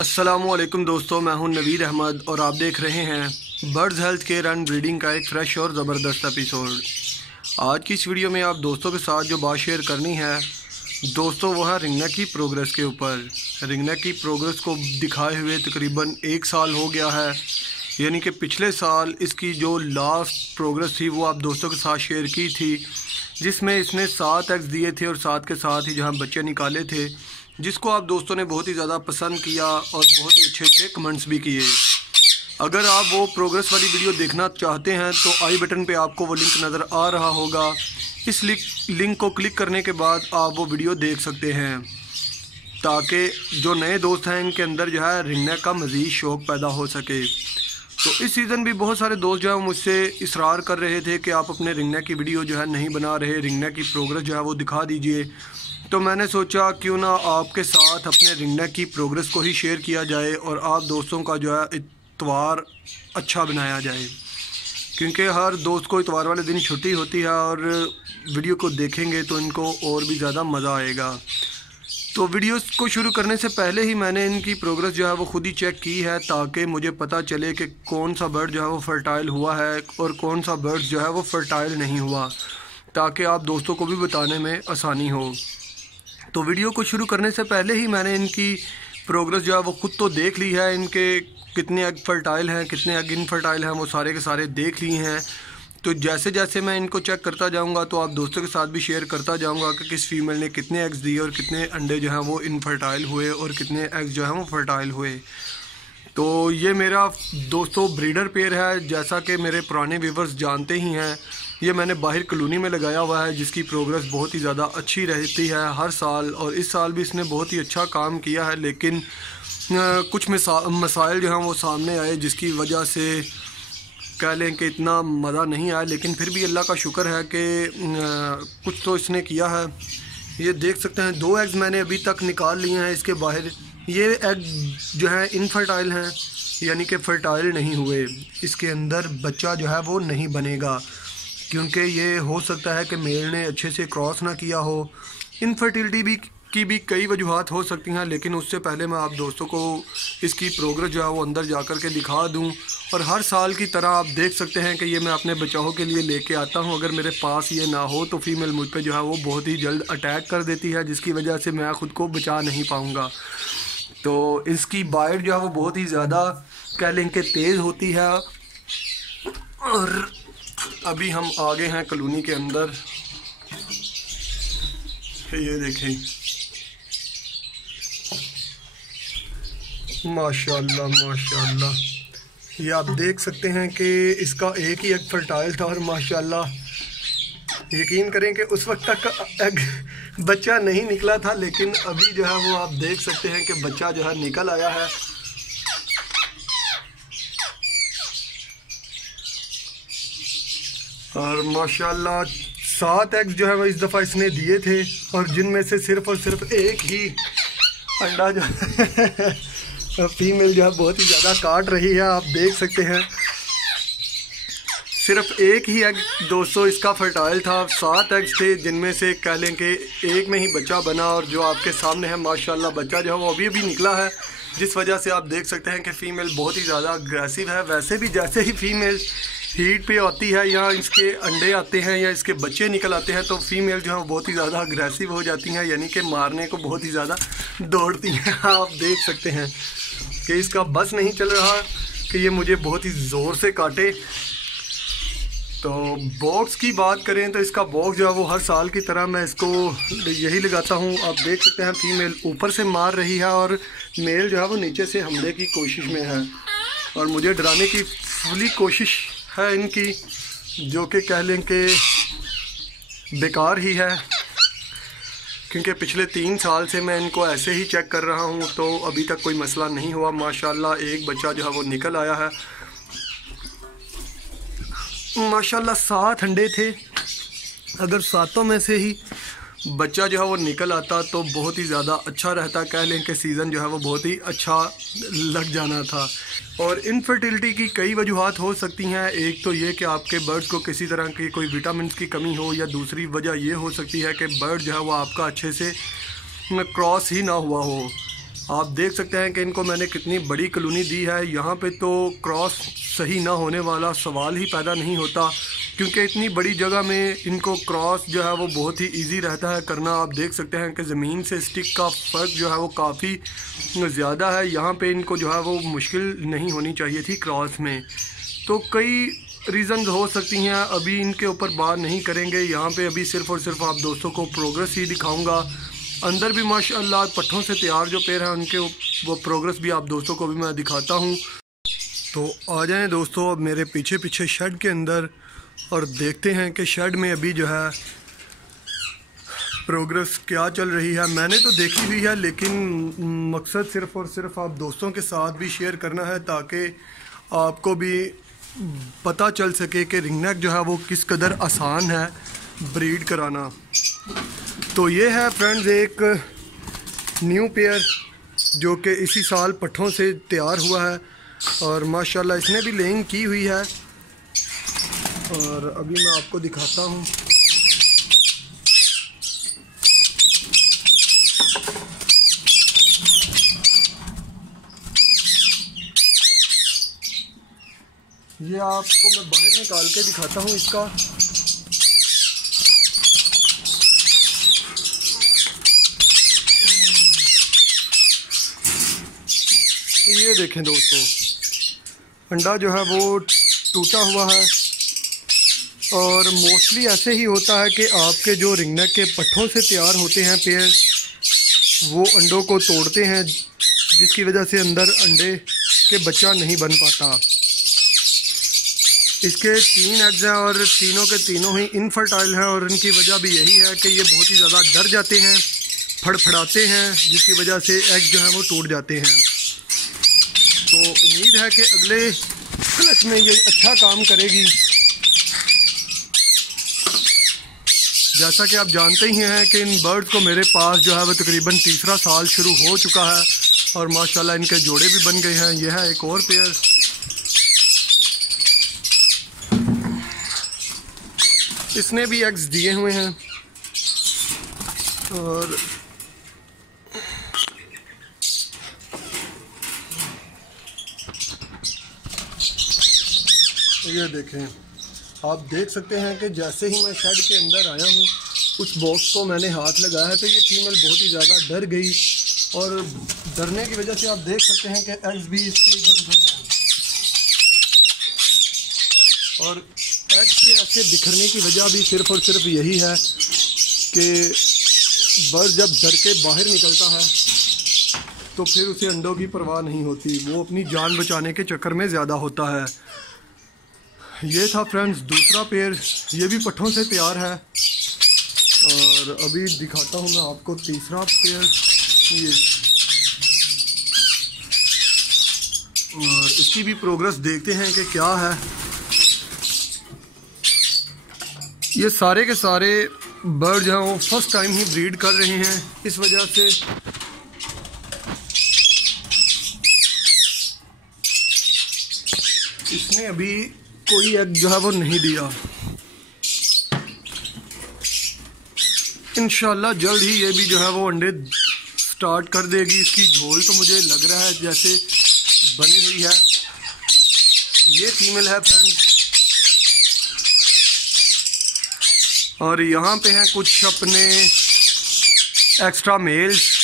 अस्सलामुअलैकुम दोस्तों, मैं हूं नवीद अहमद और आप देख रहे हैं birds health care and breeding का एक फ्रेश और ज़बरदस्त एपिसोड। आज की इस वीडियो में आप दोस्तों के साथ जो बात शेयर करनी है दोस्तों वो है रिंगनेक की प्रोग्रेस के ऊपर। रिंगनेक की प्रोग्रेस को दिखाए हुए तकरीबन 1 साल हो गया है, यानी कि पिछले साल इसकी जो लास्ट प्रोग्रेस थी वो आप दोस्तों के साथ शेयर की थी, जिसमें इसने 7 एग्स दिए थे और 7 के साथ ही जहां बच्चे निकाले थे, जिसको आप दोस्तों ने बहुत ही ज़्यादा पसंद किया और बहुत ही अच्छे अच्छे कमेंट्स भी किए। अगर आप वो प्रोग्रेस वाली वीडियो देखना चाहते हैं तो आई बटन पे आपको वो लिंक नज़र आ रहा होगा। इस लिंक को क्लिक करने के बाद आप वो वीडियो देख सकते हैं, ताकि जो नए दोस्त हैं इनके अंदर जो है रिंगनेक का मज़ीद शौक़ पैदा हो सके। तो इस सीज़न भी बहुत सारे दोस्त जो है मुझसे इसरार कर रहे थे कि आप अपने रिंगनेक की वीडियो जो है नहीं बना रहे, रिंगनेक की प्रोग्रेस जो है वो दिखा दीजिए। तो मैंने सोचा क्यों ना आपके साथ अपने रिंगनेक की प्रोग्रेस को ही शेयर किया जाए और आप दोस्तों का जो है इतवार अच्छा बनाया जाए, क्योंकि हर दोस्त को इतवार वाले दिन छुट्टी होती है और वीडियो को देखेंगे तो इनको और भी ज़्यादा मज़ा आएगा। तो वीडियो को शुरू करने से पहले ही मैंने इनकी प्रोग्रेस जो है वो खुद ही चेक की है, ताकि मुझे पता चले कि कौन सा बर्ड जो है वो फर्टाइल हुआ है और कौन सा बर्ड जो है वो फर्टाइल नहीं हुआ, ताकि आप दोस्तों को भी बताने में आसानी हो। तो वीडियो को शुरू करने से पहले ही मैंने इनकी प्रोग्रेस जो है वो खुद तो देख ली है। इनके कितने एग फर्टाइल हैं, कितने एग इनफर्टाइल हैं, वो सारे के सारे देख लिए हैं। तो जैसे जैसे मैं इनको चेक करता जाऊंगा तो आप दोस्तों के साथ भी शेयर करता जाऊंगा कि किस फीमेल ने कितने एग्स दिए और कितने अंडे जो हैं वो इनफर्टाइल हुए और कितने एग्स जो हैं वो फर्टाइल हुए। तो ये मेरा दोस्तों ब्रीडर पेयर है, जैसा कि मेरे पुराने व्यूवर्स जानते ही हैं। ये मैंने बाहर कॉलोनी में लगाया हुआ है, जिसकी प्रोग्रेस बहुत ही ज़्यादा अच्छी रहती है हर साल, और इस साल भी इसने बहुत ही अच्छा काम किया है। लेकिन कुछ मसाइल जो हैं वो सामने आए, जिसकी वजह से कह लें कि इतना मज़ा नहीं आया। लेकिन फिर भी अल्लाह का शुक्र है कि कुछ तो इसने किया है। ये देख सकते हैं 2 एग्स मैंने अभी तक निकाल लिए हैं इसके बाहर। ये एग जो है इनफर्टाइल हैं, यानी कि फर्टाइल नहीं हुए। इसके अंदर बच्चा जो है वो नहीं बनेगा, क्योंकि ये हो सकता है कि मेल ने अच्छे से क्रॉस ना किया हो। इनफर्टिलिटी की भी कई वजूहात हो सकती हैं, लेकिन उससे पहले मैं आप दोस्तों को इसकी प्रोग्रेस जो है वो अंदर जा कर के दिखा दूं। और हर साल की तरह आप देख सकते हैं कि ये मैं अपने बचाव के लिए लेके आता हूं। अगर मेरे पास ये ना हो तो फीमेल मुझ पे जो है वो बहुत ही जल्द अटैक कर देती है, जिसकी वजह से मैं ख़ुद को बचा नहीं पाऊँगा। तो इसकी बाइट जो है वो बहुत ही ज़्यादा कह लें कि तेज़ होती है। और अभी हम आगे हैं कॉलोनी के अंदर। ये देखें, माशाल्लाह माशाल्लाह, ये आप देख सकते हैं कि इसका एक ही एग फर्टाइल था और माशाल्लाह यकीन करें कि उस वक्त तक एग बच्चा नहीं निकला था, लेकिन अभी जो है वो आप देख सकते हैं कि बच्चा जो है निकल आया है। और माशाल्लाह 7 एग्स जो है वो इस दफ़ा इसने दिए थे, और जिनमें से सिर्फ और सिर्फ एक ही अंडा जो फीमेल जो है बहुत ही ज़्यादा काट रही है। आप देख सकते हैं सिर्फ एक ही एग दोस्तों इसका फर्टाइल था। 7 एग्स थे, जिनमें से कह लें कि एक में ही बच्चा बना, और जो आपके सामने है माशाल्लाह बच्चा जो है वो अभी निकला है, जिस वजह से आप देख सकते हैं कि फ़ीमेल बहुत ही ज़्यादा अग्रेसिव है। वैसे भी जैसे ही फीमेल हीट पे आती है या इसके अंडे आते हैं या इसके बच्चे निकल आते हैं, तो फीमेल जो है वो बहुत ही ज़्यादा अग्रेसिव हो जाती हैं, यानी कि मारने को बहुत ही ज़्यादा दौड़ती हैं। आप देख सकते हैं कि इसका बस नहीं चल रहा कि ये मुझे बहुत ही ज़ोर से काटे। तो बॉक्स की बात करें तो इसका बॉक्स जो है वो हर साल की तरह मैं इसको यही लगाता हूँ। आप देख सकते हैं फीमेल ऊपर से मार रही है और मेल जो है वो नीचे से हमले की कोशिश में है, और मुझे डराने की फुली कोशिश है इनकी, जो कि कह लें कि बेकार ही है, क्योंकि पिछले 3 साल से मैं इनको ऐसे ही चेक कर रहा हूँ, तो अभी तक कोई मसला नहीं हुआ। माशाल्लाह एक बच्चा जो है वो निकल आया है। माशाल्लाह 7 अंडे थे, अगर 7 में से ही बच्चा जो है वो निकल आता तो बहुत ही ज़्यादा अच्छा रहता। कह लें कि सीज़न जो है वो बहुत ही अच्छा लग जाना था। और इनफर्टिलिटी की कई वजूहात हो सकती हैं। एक तो ये कि आपके बर्ड्स को किसी तरह की कोई विटामिन की कमी हो, या दूसरी वजह ये हो सकती है कि बर्ड जो है वो आपका अच्छे से क्रॉस ही ना हुआ हो। आप देख सकते हैं कि इनको मैंने कितनी बड़ी कॉलोनी दी है। यहाँ पे तो क्रॉस सही ना होने वाला सवाल ही पैदा नहीं होता, क्योंकि इतनी बड़ी जगह में इनको क्रॉस जो है वो बहुत ही इजी रहता है करना। आप देख सकते हैं कि ज़मीन से स्टिक का फ़र्क जो है वो काफ़ी ज़्यादा है। यहाँ पे इनको जो है वो मुश्किल नहीं होनी चाहिए थी क्रॉस में। तो कई रीज़न हो सकती हैं, अभी इनके ऊपर बात नहीं करेंगे। यहाँ पे अभी सिर्फ़ और सिर्फ आप दोस्तों को प्रोग्रेस ही दिखाऊंगा। अंदर भी माशाअल्लाह पट्ठों से तैयार जो पेड़ हैं उनके वो प्रोग्रेस भी आप दोस्तों को भी मैं दिखाता हूँ। तो आ जाएं दोस्तों अब मेरे पीछे पीछे शेड के अंदर और देखते हैं कि शेड में अभी जो है प्रोग्रेस क्या चल रही है। मैंने तो देखी हुई है, लेकिन मकसद सिर्फ़ और सिर्फ आप दोस्तों के साथ भी शेयर करना है ताकि आपको भी पता चल सके कि रिंगनेक जो है वो किस कदर आसान है ब्रीड कराना। तो ये है फ्रेंड्स एक न्यू पेयर जो कि इसी साल पट्ठों से तैयार हुआ है और माशाल्लाह इसने भी लेइंग की हुई है। और अभी मैं आपको दिखाता हूँ। ये आपको मैं बाहर निकाल के दिखाता हूँ इसका। ये देखें दोस्तों, अंडा जो है वो टूटा हुआ है और मोस्टली ऐसे ही होता है कि आपके जो रिंगनेक के पट्ठों से तैयार होते हैं पेयर वो अंडों को तोड़ते हैं, जिसकी वजह से अंदर अंडे के बच्चा नहीं बन पाता। इसके 3 एग्स हैं और तीनों के तीनों ही इनफर्टाइल हैं और इनकी वजह भी यही है कि ये बहुत ही ज़्यादा डर जाते हैं, फड़फड़ाते हैं, जिसकी वजह से एग जो है वो टूट जाते हैं। तो उम्मीद है कि अगले क्लच में ये अच्छा काम करेगी। जैसा कि आप जानते ही हैं कि इन बर्ड्स को मेरे पास जो है वो तकरीबन तीसरा साल शुरू हो चुका है और माशाल्लाह इनके जोड़े भी बन गए हैं। यह है एक और पेयर। इसने भी एग्स दिए हुए हैं और ये देखें, आप देख सकते हैं कि जैसे ही मैं शेड के अंदर आया हूँ उस बॉक्स को मैंने हाथ लगाया है तो ये फीमेल बहुत ही ज़्यादा डर गई और डरने की वजह से आप देख सकते हैं कि एग्स भी इसके इधर उधर हैं और एग्स के ऐसे बिखरने की वजह भी सिर्फ़ और सिर्फ यही है कि बर्ड जब डर के बाहर निकलता है तो फिर उसे अंडों की परवाह नहीं होती, वो अपनी जान बचाने के चक्कर में ज़्यादा होता है। ये था फ्रेंड्स दूसरा पेयर, ये भी पट्ठों से तैयार है और अभी दिखाता हूँ मैं आपको तीसरा पेयर। ये और इसकी भी प्रोग्रेस देखते हैं कि क्या है। ये सारे के सारे बर्ड जो हैं वो फर्स्ट टाइम ही ब्रीड कर रहे हैं, इस वजह से इसने अभी कोई एग जो है वो नहीं दिया। इंशाल्लाह जल्द ही ये भी जो है वो अंडे स्टार्ट कर देगी। इसकी झोल तो मुझे लग रहा है जैसे बनी हुई है। ये फीमेल है फ्रेंड्स और यहाँ पे हैं कुछ अपने एक्स्ट्रा मेल्स।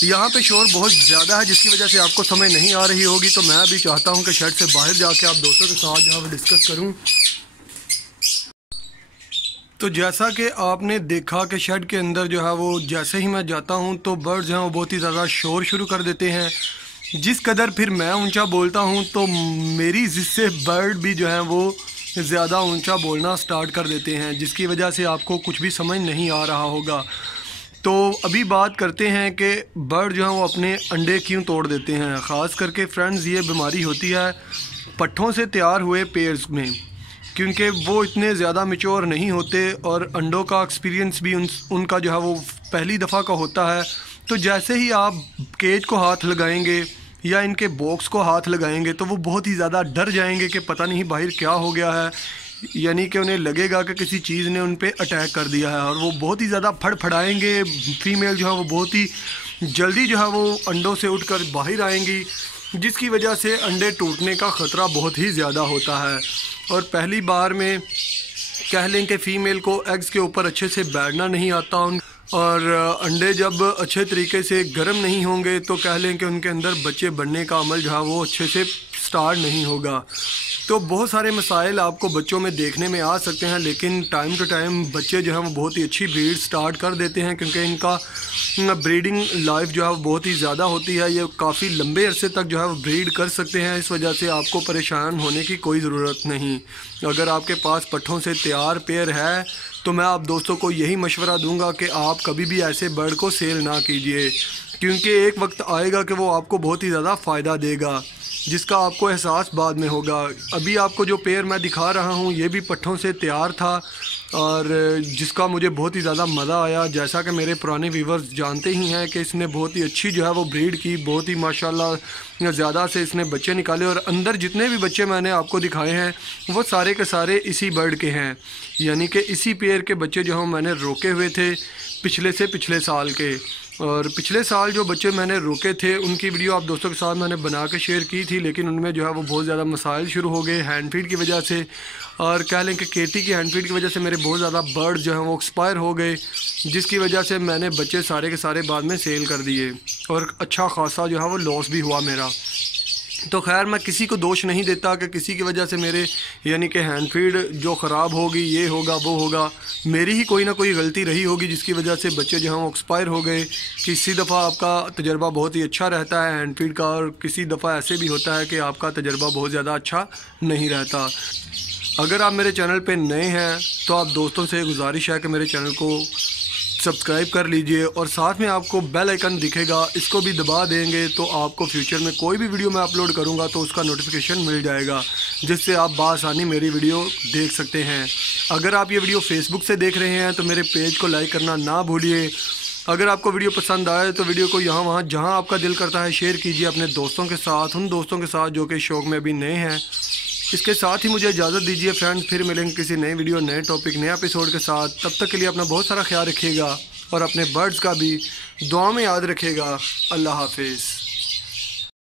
यहाँ पे शोर बहुत ज़्यादा है जिसकी वजह से आपको समझ नहीं आ रही होगी, तो मैं भी चाहता हूँ कि शेड से बाहर जाके आप दोस्तों के साथ जो है वो डिस्कस करूँ। तो जैसा कि आपने देखा कि शेड के अंदर जो है वो जैसे ही मैं जाता हूँ तो बर्ड्स जो हैं वो बहुत ही ज़्यादा शोर शुरू कर देते हैं। जिस कदर फिर मैं ऊंचा बोलता हूँ तो मेरी जिससे बर्ड भी जो है वो ज़्यादा ऊंचा बोलना स्टार्ट कर देते हैं, जिसकी वजह से आपको कुछ भी समझ नहीं आ रहा होगा। तो अभी बात करते हैं कि बर्ड जो हैं वो अपने अंडे क्यों तोड़ देते हैं। ख़ास करके फ्रेंड्स ये बीमारी होती है पट्ठों से तैयार हुए पेयर्स में, क्योंकि वो इतने ज़्यादा मैच्योर नहीं होते और अंडों का एक्सपीरियंस भी उनका जो है वो पहली दफ़ा का होता है। तो जैसे ही आप केज को हाथ लगाएंगे या इनके बॉक्स को हाथ लगाएंगे तो वो बहुत ही ज़्यादा डर जाएंगे कि पता नहीं बाहर क्या हो गया है, यानी कि उन्हें लगेगा कि किसी चीज़ ने उन पे अटैक कर दिया है और वो बहुत ही ज़्यादा फड़फड़ाएंगे। फीमेल जो है वो बहुत ही जल्दी जो है वो अंडों से उठकर बाहर आएंगी, जिसकी वजह से अंडे टूटने का ख़तरा बहुत ही ज़्यादा होता है। और पहली बार में कह लें कि फ़ीमेल को एग्स के ऊपर अच्छे से बैठना नहीं आता, और अंडे जब अच्छे तरीके से गर्म नहीं होंगे तो कह लें कि उनके अंदर बच्चे बनने का अमल जो है वो अच्छे से स्टार्ट नहीं होगा। तो बहुत सारे मसाइल आपको बच्चों में देखने में आ सकते हैं, लेकिन टाइम टू टाइम बच्चे जो हैं वो बहुत ही अच्छी ब्रीड स्टार्ट कर देते हैं, क्योंकि इनका ब्रीडिंग लाइफ जो है वो बहुत ही ज़्यादा होती है। ये काफ़ी लंबे अरसे तक जो है वो ब्रीड कर सकते हैं। इस वजह से आपको परेशान होने की कोई ज़रूरत नहीं। अगर आपके पास पट्ठों से तैयार पेयर है तो मैं आप दोस्तों को यही मशवरा दूंगा कि आप कभी भी ऐसे बर्ड को सेल ना कीजिए, क्योंकि एक वक्त आएगा कि वो आपको बहुत ही ज़्यादा फ़ायदा देगा, जिसका आपको एहसास बाद में होगा। अभी आपको जो पेयर मैं दिखा रहा हूँ ये भी पट्ठों से तैयार था, और जिसका मुझे बहुत ही ज़्यादा मज़ा आया। जैसा कि मेरे पुराने व्यूवर्स जानते ही हैं कि इसने बहुत ही अच्छी जो है वो ब्रीड की, बहुत ही माशाल्लाह ज़्यादा से इसने बच्चे निकाले, और अंदर जितने भी बच्चे मैंने आपको दिखाए हैं वो सारे के सारे इसी बर्ड के हैं, यानी कि इसी पेयर के बच्चे जो हैं मैंने रोके हुए थे पिछले साल के। और पिछले साल जो बच्चे मैंने रोके थे उनकी वीडियो आप दोस्तों के साथ मैंने बना के शेयर की थी, लेकिन उनमें जो है वो बहुत ज़्यादा मसाइल शुरू हो गए हैंड फीड की वजह से, और कह लें कि केटी की हैंड फीड की वजह से मेरे बहुत ज़्यादा बर्ड जो हैं वो एक्सपायर हो गए, जिसकी वजह से मैंने बच्चे सारे के सारे बाद में सेल कर दिए, और अच्छा खासा जो है वो लॉस भी हुआ मेरा। तो खैर मैं किसी को दोष नहीं देता कि किसी की वजह से मेरे यानी कि हैंड फीड जो ख़राब होगी, ये होगा वो होगा, मेरी ही कोई ना कोई गलती रही होगी जिसकी वजह से बच्चे जो हैं वो एक्सपायर हो गए। किसी दफ़ा आपका तजर्बा बहुत ही अच्छा रहता है हैंड फीड का, और किसी दफ़ा ऐसे भी होता है कि आपका तजर्बा बहुत ज़्यादा अच्छा नहीं रहता। अगर आप मेरे चैनल पर नए हैं तो आप दोस्तों से गुजारिश है कि मेरे चैनल को सब्सक्राइब कर लीजिए, और साथ में आपको बेल आइकन दिखेगा, इसको भी दबा देंगे तो आपको फ्यूचर में कोई भी वीडियो मैं अपलोड करूंगा तो उसका नोटिफिकेशन मिल जाएगा, जिससे आप बासानी मेरी वीडियो देख सकते हैं। अगर आप ये वीडियो फेसबुक से देख रहे हैं तो मेरे पेज को लाइक करना ना भूलिए। अगर आपको वीडियो पसंद आए तो वीडियो को यहाँ वहाँ जहाँ आपका दिल करता है शेयर कीजिए अपने दोस्तों के साथ, उन दोस्तों के साथ जो कि शौक़ में अभी नए हैं। इसके साथ ही मुझे इजाज़त दीजिए फ्रेंड्स, फिर मिलेंगे किसी नए वीडियो, नए टॉपिक, नए एपिसोड के साथ। तब तक के लिए अपना बहुत सारा ख्याल रखिएगा, और अपने बर्ड्स का भी दुआ में याद रखिएगा। अल्लाह हाफिज़।